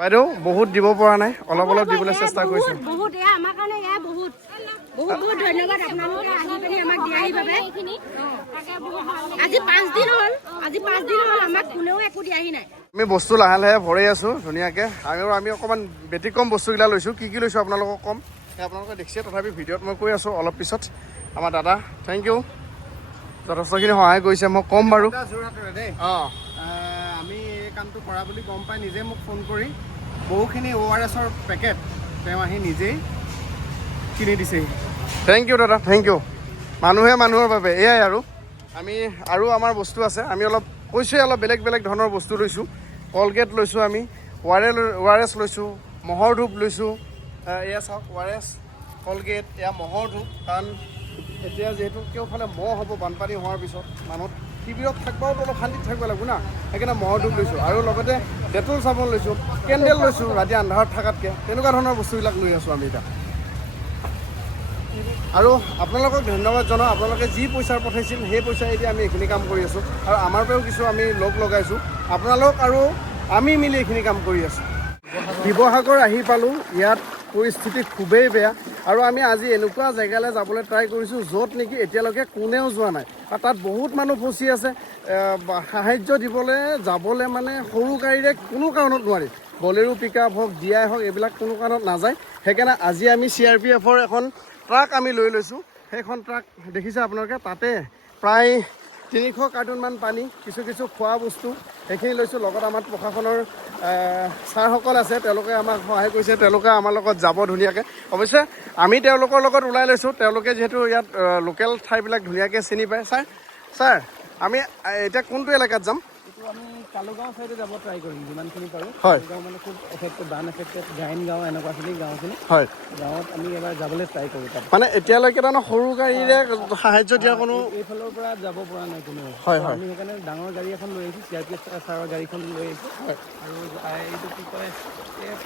বাইদেউ বহুত দিব পৰা নাই, অলপ অলপ দিবলৈ চেষ্টা কৰিছোঁ। বহুত এয়া আমাৰ কাৰণে এয়া বহুত বহুত বহুত ধন্যবাদ আপোনালোকে আহি পিনি আমাক দিয়াহি বাবে। আজি 5 দিন হ'ল আমাক কোনেও একো দিয়াহি নাই। আমি বস্তু লাহে লাহে ভৰাই আছোঁ ধুনীয়াকৈ, আৰু আমি অকণমান ব্যতিক্ৰম বস্তুকেইটা লৈছোঁ। কি লৈছোঁ আপোনালোকক ক'ম, আপোনালোকে দেখিছে, তথাপি ভিডিঅ'ত মই কৈ আছোঁ অলপ পিছত। আমাৰ দাদা থেংক ইউ, যথেষ্টখিনি সহায় কৰিছে, মই ক'ম বাৰু। অঁ, আমি এই কামটো কৰা বুলি গম পাই নিজে মোক ফোন কৰি বহুখিনি ORSৰ পেকেট তেওঁ আহি নিজেই কিনি দিছেহি। থেংক ইউ দাদা, থেংক ইউ। মানুহে মানুহৰ বাবে এয়াই আৰু আমাৰ বস্তু আছে। আমি অলপ কৈছোঁৱে, অলপ বেলেগ বেলেগ ধৰণৰ বস্তু লৈছোঁ। কলগেট লৈছোঁ, আমি ORS লৈছোঁ, মহৰ ধূপ লৈছোঁ। এয়া চাওক, ORS, কলগেট, এয়া মহৰ ধূপ। কাৰণ এতিয়া যিহেতু কেওফালে মহ হ'ব বানপানী হোৱাৰ পিছত, মানুহ শিবিৰত থাকিবওতো অলপ শান্তিত থাকিব লাগিব না, সেইকাৰণে মহৰ ধূপ লৈছোঁ। আৰু লগতে ডেটল চাবোন লৈছোঁ, কেণ্ডেল লৈছোঁ, ৰাতি আন্ধাৰত থকাতকৈ। তেনেকুৱা ধৰণৰ বস্তুবিলাক লৈ আছোঁ আমি এতিয়া। আৰু আপোনালোকক ধন্যবাদ জনাওঁ, আপোনালোকে যি পইচা পঠাইছিল সেই পইচাই এতিয়া আমি এইখিনি কাম কৰি আছোঁ। আৰু আমাৰ পৰাও কিছু আমি লগাইছোঁ, আপোনালোক আৰু আমি মিলি এইখিনি কাম কৰি আছোঁ। শিৱসাগৰ আহি পালোঁ, ইয়াত পৰিস্থিতি খুবেই বেয়া। আৰু আমি আজি এনেকুৱা জেগালৈ যাবলৈ ট্ৰাই কৰিছোঁ য'ত নেকি এতিয়ালৈকে কোনেও যোৱা নাই, আৰু তাত বহুত মানুহ ফচি আছে। সাহাৰ্য দিবলৈ যাবলৈ মানে সৰু গাড়ীৰে কোনো কাৰণত নোৱাৰি। বলেৰো পিকআপ হওক, DI হওক, এইবিলাক কোনো কাৰণত নাযায়। সেইকাৰণে আজি আমি CRPFৰ এখন ট্ৰাক আমি লৈ লৈছোঁ। সেইখন ট্ৰাক দেখিছে আপোনালোকে, তাতে প্ৰায় 300 কাৰ্টুনমান পানী, কিছু খোৱা বস্তু, সেইখিনি লৈছোঁ। লগত আমাৰ প্ৰশাসনৰ ছাৰসকল আছে, তেওঁলোকে আমাক সহায় কৰিছে। তেওঁলোকে আমাৰ লগত যাব ধুনীয়াকৈ। অৱশ্যে আমি তেওঁলোকৰ লগত ওলাই লৈছোঁ, তেওঁলোকে যিহেতু ইয়াত লোকেল ঠাইবিলাক ধুনীয়াকৈ চিনি পায়। ছাৰ আমি এতিয়া কোনটো এলেকাত যাম? আমি কালুগাঁও চাইডে যাব ট্ৰাই কৰিম যিমানখিনি পাৰোঁ। হয়, কালুগাঁও মানে খুব বান এফেক্টেড, গায়ন গাঁও, এনেকুৱাখিনি গাঁওখিনি। হয়, গাঁৱত আমি এবাৰ যাবলৈ ট্ৰাই কৰোঁ। তাত মানে এতিয়ালৈকে তাৰমানে সৰু গাড়ীৰে সাহাৰ্য দিয়া কোনো এইফালৰ পৰা যাব পৰা নাই কোনেও। হয়, আমি সেইকাৰণে ডাঙৰ গাড়ী এখন লৈ আহিছোঁ, CRPF ছাৰৰ গাড়ীখন লৈ আহিছোঁ। আৰু এইটো কি কয়,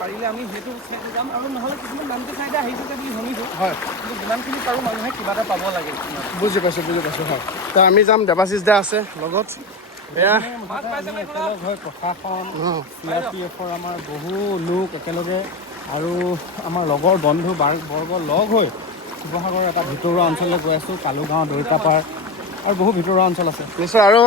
পাৰিলে আমি সেইটো চাইডে যাম, আৰু নহ'লে কিছুমান বানটো চাইডে আহিছে বুলি শুনিছোঁ। হয়, কিন্তু যিমানখিনি পাৰোঁ মানুহে কিবা এটা পাব লাগে। বুজি পাইছোঁ। হয়, তো আমি যাম, দেৱাশিষ দা আছে লগত। এয়া একেলগ হৈ প্ৰশাসন, CRPFৰ আমাৰ বহু লোক একেলগে, আৰু আমাৰ লগৰ বন্ধু বৰ্গ লগ হৈ শিৱসাগৰৰ এটা ভিতৰুৱা অঞ্চললৈ গৈ আছোঁ। কালুগাঁও, দৈতাপাৰ, আৰু বহু ভিতৰুৱা অঞ্চল আছে নিশ্চয়। আৰু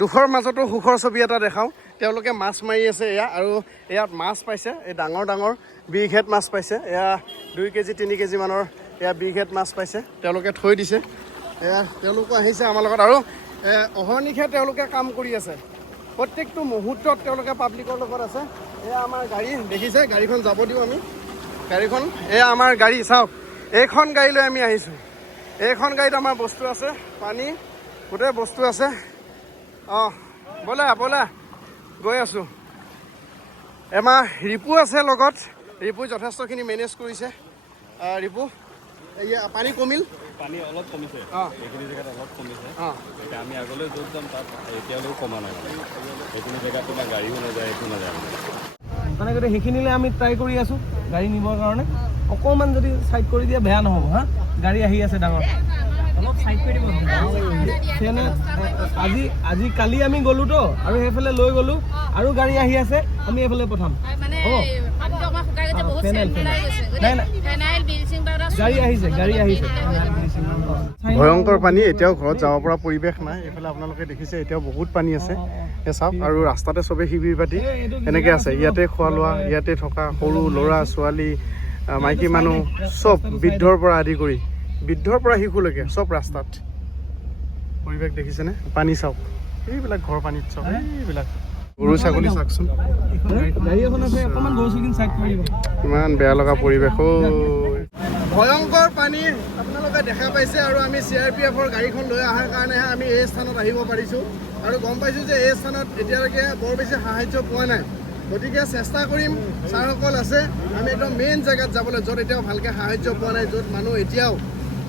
দুখৰ মাজতো সুখৰ ছবি এটা দেখাওঁ। তেওঁলোকে মাছ মাৰি আছে এয়া, আৰু ইয়াত মাছ পাইছে, এই ডাঙৰ বিগ হেড মাছ পাইছে। এয়া 2 কেজি 3 কেজি মানৰ এয়া বিগ হেড মাছ পাইছে, তেওঁলোকে থৈ দিছে। এয়া তেওঁলোকো আহিছে আমাৰ লগত, আৰু অহৰ্নিশে তেওঁলোকে কাম কৰি আছে। প্ৰত্যেকটো মুহূৰ্তত তেওঁলোকে পাব্লিকৰ লগত আছে। এয়া আমাৰ গাড়ী দেখিছে, গাড়ীখন যাব দিওঁ আমি। গাড়ীখন এয়া আমাৰ গাড়ী, চাওক, এইখন গাড়ী লৈ আমি আহিছোঁ। এইখন গাড়ীত আমাৰ বস্তু আছে, পানী, গোটেই বস্তু আছে। অঁ, ব'লা গৈ আছোঁ। এমাহ ৰিপু আছে লগত, ৰিপু যথেষ্টখিনি মেনেজ কৰিছে। ৰিপু, পানী কমিল? পানী অলপ কমিছে, এইখিনি জেগাত অলপ কমিছে। এতিয়া আমি আগলৈ য'ত যাম তাত এতিয়ালৈও কমা নাই। সেইখিনি জেগাত তোমাৰ গাড়ীও নাযায়, একো নাযায়। মানে গতিকে সেইখিনিলৈ আমি ট্ৰাই কৰি আছোঁ গাড়ী নিবৰ কাৰণে। অকণমান যদি ছাইড কৰি দিয়ে বেয়া নহ'ব। গাড়ী আহি আছে ডাঙৰ, অলপ ছাইড কৰি দিব। আজি কালি আমি গ'লোতো, আৰু সেইফালে লৈ গ'লোঁ, আৰু গাড়ী আহি আছে, আমি এইফালে পঠাম। গাড়ী আহিছে। ভয়ংকৰ পানী, এতিয়াও ঘৰত যাব পৰা পৰিৱেশ নাই। এইফালে আপোনালোকে দেখিছে এতিয়াও বহুত পানী আছে, চাওক। আৰু ৰাস্তাতে চবেই শিবিৰ পাতি এনেকৈ আছে। ইয়াতে খোৱা লোৱা, ইয়াতে থকা, সৰু ল'ৰা ছোৱালী, মাইকী মানুহ, চব, বৃদ্ধৰ পৰা আদি কৰি, বৃদ্ধৰ পৰা শিশুলৈকে চব ৰাস্তাত। পৰিৱেশ দেখিছেনে? পানী চাওক, এইবিলাক ঘৰ পানীত চাওক, এইবিলাক গৰু ছাগলী চাওকচোন, কিমান বেয়া লগা পৰিৱেশ। ভয়ংকৰ পানী আপোনালোকে দেখা পাইছে। আৰু আমি CRPFৰ গাড়ীখন লৈ অহাৰ কাৰণেহে আমি এই স্থানত আহিব পাৰিছোঁ, আৰু গম পাইছোঁ যে এই স্থানত এতিয়ালৈকে বৰ বেছি সাহাৰ্য পোৱা নাই। গতিকে চেষ্টা কৰিম, ছাৰসকল আছে, আমি একদম মেইন জেগাত যাবলৈ, য'ত এতিয়াও ভালকৈ সাহাৰ্য পোৱা নাই, য'ত মানুহ এতিয়াও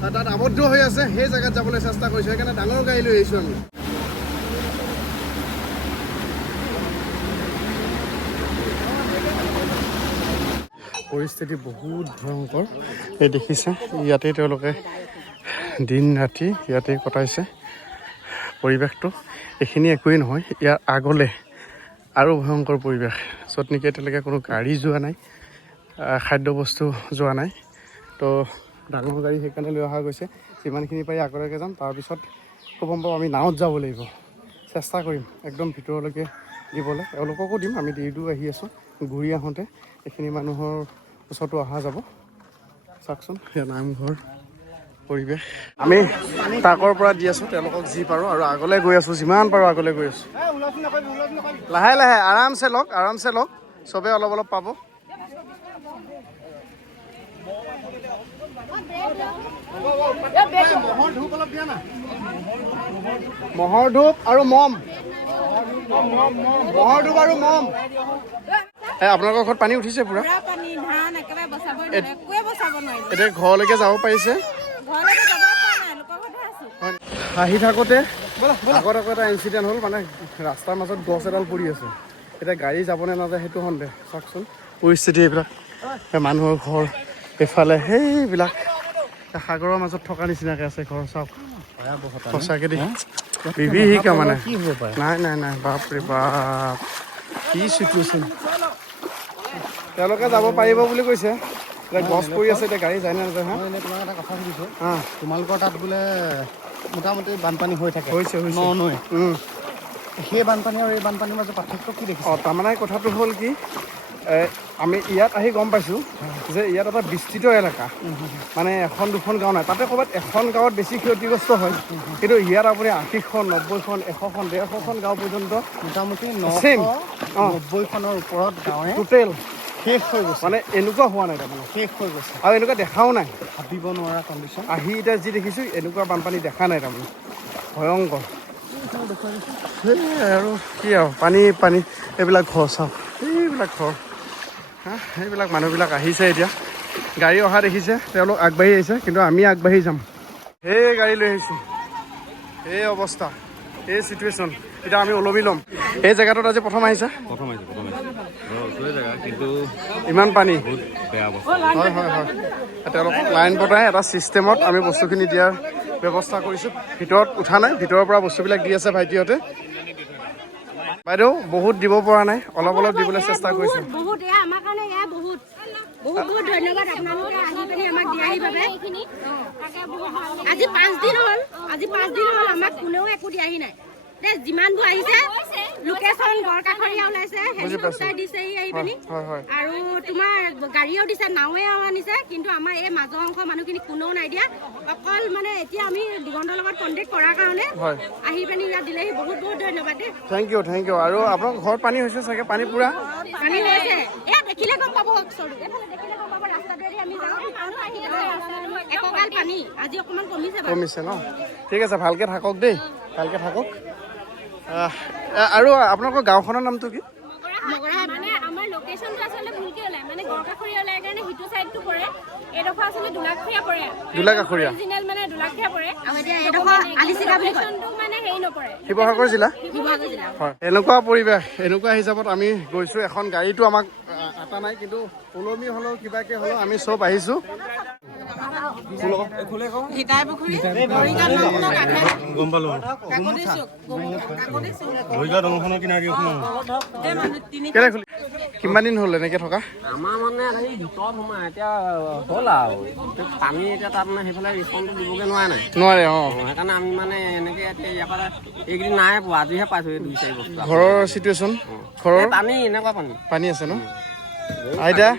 তাত আবদ্ধ হৈ আছে, সেই জেগাত যাবলৈ চেষ্টা কৰিছোঁ। সেইকাৰণে ডাঙৰ গাড়ী লৈ আহিছোঁ আমি। পৰিস্থিতি বহুত ভয়ংকৰ, এই দেখিছে। ইয়াতে তেওঁলোকে দিন ৰাতি ইয়াতে কটাইছে। পৰিৱেশটো এইখিনি একোৱেই নহয়, ইয়াৰ আগলৈ আৰু ভয়ংকৰ পৰিৱেশ, য'ত নেকি এতিয়ালৈকে কোনো গাড়ী যোৱা নাই, খাদ্য বস্তু যোৱা নাই। তো ডাঙৰ গাড়ী সেইকাৰণে লৈ অহা গৈছে। যিমানখিনি পাৰি আগলৈকে যাম, তাৰপিছত খুব সম্ভৱ আমি নাৱত যাব লাগিব। চেষ্টা কৰিম একদম ভিতৰলৈকে দিবলৈ, এওঁলোককো দিম। আমি দেৰিও আহি আছোঁ, ঘূৰি আহোঁতে এইখিনি মানুহৰ ওচৰতো অহা যাব। চাওকচোন সেয়া নামঘৰ পৰিৱেশ। আমি তাকৰ পৰা দি আছোঁ তেওঁলোকক যি পাৰোঁ, আৰু আগলৈ গৈ আছোঁ, যিমান পাৰোঁ আগলৈ গৈ আছোঁ। লাহে লাহে আৰামছে লওক, চবেই অলপ অলপ পাব। মহৰ ধূপ আৰু মম। আপোনালোকৰ ঘৰত পানী উঠিছে পুৰা? এতিয়া ঘৰলৈকে যাব পাৰিছে? আহি থাকোঁতে আগত আকৌ এটা ইনচিডেণ্ট হ'ল, মানে ৰাস্তাৰ মাজত গছ এডাল পৰি আছে। এতিয়া গাড়ী যাবনে নাযায় সেইটো সন্দেহ। চাওকচোন পৰিস্থিতি এইবিলাক, মানুহৰ ঘৰ এইফালে সেইবিলাক সাগৰৰ মাজত থকা নিচিনাকৈ আছে ঘৰ। চাওক সঁচাকৈ দেই, বিভীষিকা মানে। নাই বাপৰে বাপ, কি চিটুৱেশ্যন। তেওঁলোকে যাব পাৰিব বুলি কৈছে, এতিয়া গছ পৰি আছে, এতিয়া গাড়ী যায় নে নাযায়? মই এনেই তোমাক এটা কথা সুধিছোঁ, তোমালোকৰ তাত বোলে মোটামুটি বানপানী হৈ থাকে? হৈছে নৈ। সেই বানপানী আৰু এই বানপানীৰ মাজত পাৰ্থক্য কি দেখিছে? তাৰমানে কথাটো হ'ল কি, আমি ইয়াত আহি গম পাইছোঁ যে ইয়াত এটা বিস্তৃত এলেকা, মানে এখন দুখন গাঁও নাই। তাতে ক'ৰবাত এখন গাঁৱত বেছি ক্ষতিগ্ৰস্ত হয়, কিন্তু ইয়াত আপুনি 80খন 90খন 100খন 150খন গাঁও পৰ্যন্ত মোটামুটি ছেম 90খনৰ ওপৰত গাঁৱে টোটেল শেষ হৈ গৈছে। মানে এনেকুৱা হোৱা নাই, তাৰমানে শেষ হৈ গৈছে, আৰু এনেকুৱা দেখাও নাই। ভাবিব নোৱাৰা কণ্ডিশ্যন। আহি এতিয়া যি দেখিছোঁ এনেকুৱা বানপানী দেখা নাই, তাৰমানে ভয়ংকৰ। আৰু কি আৰু পানী এইবিলাক ঘৰ চাওক, এইবিলাক ঘৰ। সেইবিলাক মানুহবিলাক আহিছে, এতিয়া গাড়ী অহা দেখিছে, তেওঁলোক আগবাঢ়ি আহিছে, কিন্তু আমি আগবাঢ়ি যাম। সেই গাড়ী লৈ আহিছোঁ, এই অৱস্থা, এই চিটুৱেশ্যন। এতিয়া আমি ওলমি ল'ম। এই জেগাটোত আজি প্ৰথম আহিছে? প্ৰথম ওচৰৰে জেগা, কিন্তু ইমান পানী। বহুত বেয়া অৱস্থা। হয়। তেওঁলোকক লাইন পতাই এটা ছিষ্টেমত আমি বস্তুখিনি দিয়াৰ ব্যৱস্থা কৰিছোঁ। ভিতৰত উঠা নাই, ভিতৰৰ পৰা বস্তুবিলাক দি আছে ভাইটিহঁতে। বাইদেউ বহুত দিব পৰা নাই, অলপ দিবলৈ চেষ্টা কৰিছোঁ। বহুত এয়া আমাৰ কাৰণে এয়া বহুত ধন্যবাদ আপোনালোকে আহি পিনি আমাক দিয়াহি বাবে। আজি 5 দিন হ'ল আমাক কোনেও একো দিয়াহি নাই। যিমানবোৰ আহিছে লোকেশ্যন গড়কাষৰীয়া ওলাইছে, হেলিকপ্টাৰ দিছেহি আহি পিনি, আৰু তোমাৰ গাড়ীও দিছে, নাৱেও আনিছে, কিন্তু আমাৰ এই মাজৰ অংশৰ মানুহখিনি কোনেও নাই দিয়া। অকল মানে এতিয়া আমি দিগন্তৰ লগত কণ্টেক্ট কৰাৰ কাৰণে আহি পিনি ইয়াত দিলেহি। বহুত ধন্যবাদ দেই। Thank you. আৰু আপোনালোকৰ ঘৰত পানী হৈছে চাগে? পানী পুৰা পানী হৈছে, এয়া দেখিলে গম পাব। ৰাস্তাটোৱেদি আমি যাওঁ, এককাল পানী। আজি অকণমান কমিছে ন? ঠিক আছে, ভালকৈ থাকক দেই, ভালকৈ থাকক। আৰু আপোনালোকৰ গাঁওখনৰ নামটো কি? মানে আমাৰ লোকেশ্যনটো আচলতে ভুলকে ওলাই, মানে গড়কাষৰীয়া ওলাই কাৰণে সিটো চাইডটো পৰে, এইডোখৰ আচলতে দুলাকখৰীয়া পৰে। অৰিজিনেল মানে দুলাকখৰীয়া পৰে, আৰু এইডোখৰ আলিচিগা বুলি কয়, মানে হেৰি নপৰে। শিৱসাগৰ জিলা। হয়। এনেকুৱা পৰিৱেশ, এনেকুৱা হিচাপত আমি গৈছোঁ। এখন গাড়ীটো আমাক আটা নাই, কিন্তু ওলমি হ'লেও কিবাকৈ হ'লেও আমি চব আহিছোঁ। গম পালোঁ। কিমান দিন হ'ল এনেকৈ থকা? আমাৰ মানে সেই ভিতৰত সোমাই এতিয়া হ'ল আৰু পানী এতিয়া তাত মানে সেইফালে ৰেচপণ্ডটো দিবগৈ নোৱাৰে। সেইকাৰণে আমি মানে এনেকৈ এতিয়া ইয়াৰ পৰা এইকেইদিন নাই পোৱা, আজিহে পাইছোঁ এই 2-4 বস্তু। ঘৰৰ চিটুৱেশ্যন, ঘৰৰ পানী এনেকুৱা পানী আছে ন? আইতা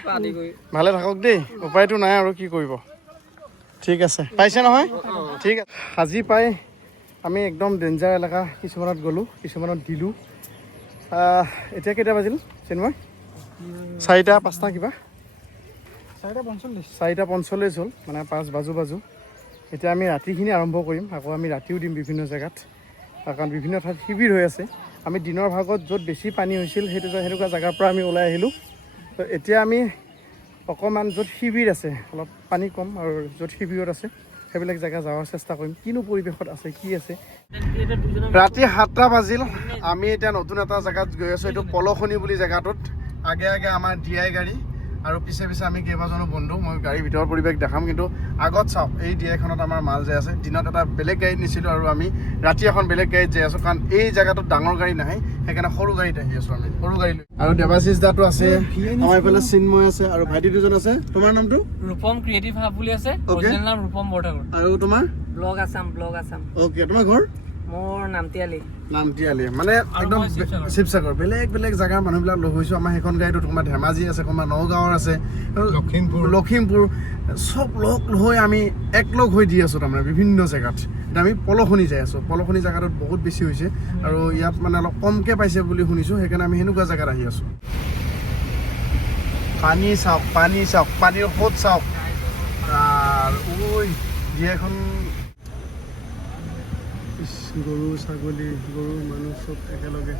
ভালে থাকক দেই, উপায়টো নাই আৰু কি কৰিব। ঠিক আছে, পাইছে নহয়? ঠিক আছে। সাজি পাই আমি একদম ডেঞ্জাৰ এলেকা কিছুমানত গ'লোঁ, কিছুমানত দিলোঁ। এতিয়া কেইটা বাজিল চিন্ময়? 4-5টা কিবা, 4:45 হ'ল, মানে 5 বাজো। এতিয়া আমি ৰাতিখিনি আৰম্ভ কৰিম। আকৌ আমি ৰাতিও দিম বিভিন্ন জেগাত, কাৰণ বিভিন্ন ঠাইত শিবিৰ হৈ আছে। আমি দিনৰ ভাগত য'ত বেছি পানী হৈছিল সেনেকুৱা জেগাৰ পৰা আমি ওলাই আহিলোঁ। তো এতিয়া আমি অকণমান য'ত শিবিৰ আছে, অলপ পানী কম আৰু য'ত শিবিৰত আছে সেইবিলাক জেগা যোৱাৰ চেষ্টা কৰিম। কিনো পৰিৱেশত আছে, কি আছে। ৰাতি 7টা বাজিল। আমি এতিয়া নতুন এটা জেগাত গৈ আছোঁ, এইটো পলসনি বুলি জেগাটোত। আগে আমাৰ DI গাড়ী আৰু পিছে পিছে আমি কেইবাজনো বন্ধু মই গাড়ীৰ ভিতৰৰ পৰিৱেশ দেখাম কিন্তু আগত চাওক এই DI-খনত আমাৰ মাল যাই আছে দিনত এটা বেলেগ গাড়ীত নিছিলোঁ আৰু আমি ৰাতি এখন বেলেগ গাড়ীত যাই আছোঁ কাৰণ এই জেগাটোত ডাঙৰ গাড়ী নাহে সেইকাৰণে সৰু গাড়ীত আহি আছোঁ আমি সৰু গাড়ী লৈ আৰু দেৱাশিষ দাটো আছে আমাৰ এইফালে চিন্ময় আছে আৰু ভাইটি দুজন আছে তোমাৰ নামটো ৰূপম ক্ৰিয়েটিভ হাব বুলি আছে অৰিজিনেল নাম ৰূপম বৰঠাকুৰ আৰু তোমাৰ ব্লগ আছাম অ'কে তোমাৰ ঘৰ মোৰ নামতিয়ালি নামতিয়ালি মানে একদম শিৱসাগৰ বেলেগ বেলেগ জেগাৰ মানুহবিলাক লগ হৈছোঁ আমাৰ সেইখন গাড়ীটো তোমাৰ ধেমাজি আছে কোনোবা নগাঁৱৰ আছে লখিমপুৰ চব লগ হৈ আমি একলগ হৈ দি আছোঁ তাৰমানে বিভিন্ন জেগাত এতিয়া আমি পলখনি যাই আছোঁ পলখনি জেগাটোত বহুত বেছি হৈছে আৰু ইয়াত মানে অলপ কমকৈ পাইছে বুলি শুনিছোঁ সেইকাৰণে আমি সেনেকুৱা জেগাত আহি আছোঁ পানী চাওক পানীৰ সোঁত চাওক ঐ এখন গৰু ছাগলী গৰু মানুহ চব একেলগে